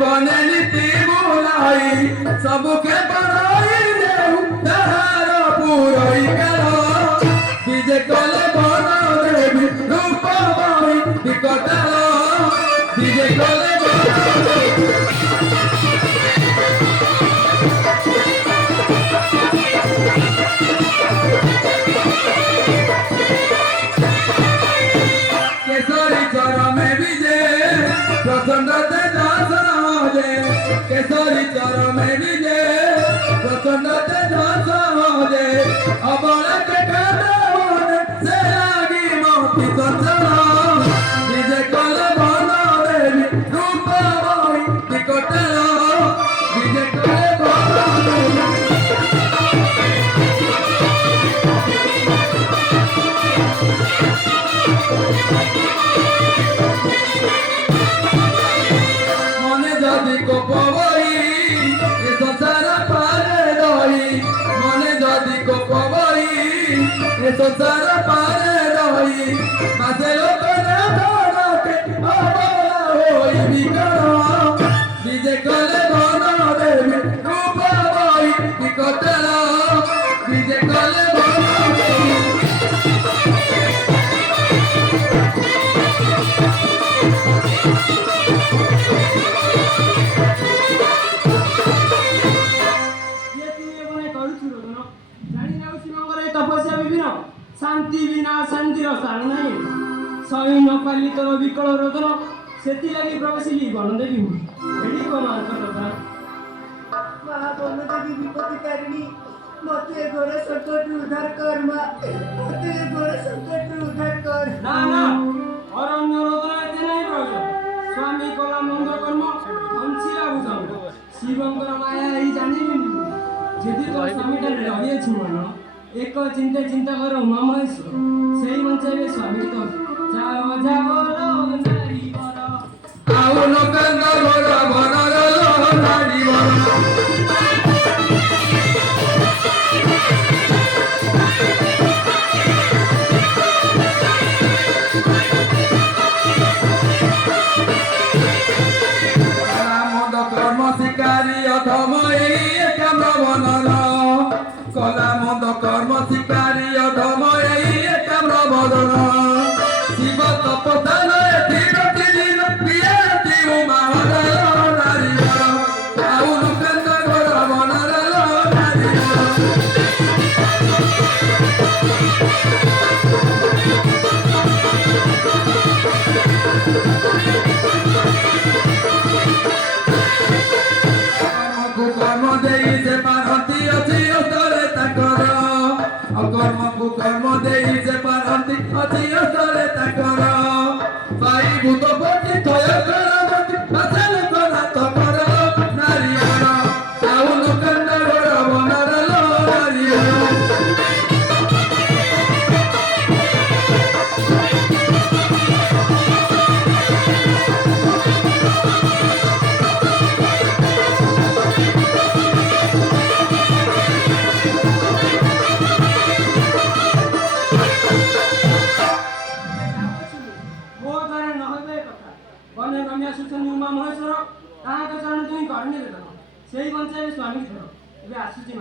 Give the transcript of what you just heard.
जीवन नीति बुलाई सबके बनाई देहु ताहार पुरई करो विजय कले बन देवी रूप बाई विकटालो विजय कले केसरी चरण में विजय प्रचंड तेजस दे केसरी चरण में विजय प्रचंड तेजस दे अबल के कादवन से लागी मोती संचल विजय कले बन देवी रूप बाई विकटालो विजय कले बन देवी मने जदि को पवई ए संसार पारे रही मने जदि को पवई ए संसार पारे रही मासे लोक ना धरा के अबला होई बिकट विजय कले बन देवी रूप बाई विकटालो विजय कले बन देवी शांति बिना शांतिर स्थान नहीं सही नपाली तोर विकल रोदन से लगी प्रवेशिली गणदेवी एडी को मान करता महागणदेवी विपत्तिकारिणी मते घोर संकट उद्धार कर मां मते घोर संकट उद्धार कर ना ना अरण्य रोदन एते नहीं प्रभु स्वामी कला मंद कर्म हंसिला बुझाउ शिवंकर माया ही जानिबि जेदी तो स्वामी टा रही अछि मन एक चिंता चिंता करो महेश्वर सही मंचे स्वामी तो जाओ जाओ लो नारी बर आओ लोकंद घोर भर लो नारी बर कर्म शिकारी अधम एकाम बनल कला मद कर्म शिकारी अधम एकाम बदन शिव तपदान दिन पियाती उमाहर नारी बर आउ लोकेन्द्र घर बनर नारी कर्म दे से पारती अच्छी तले तकर कर्म को कर्म दे से पारती अच्छी तले तकर भाई भूत पति थय करमति असल करा तकर नारी आउ लोकंद घर बनर नारी स्वामी आसुची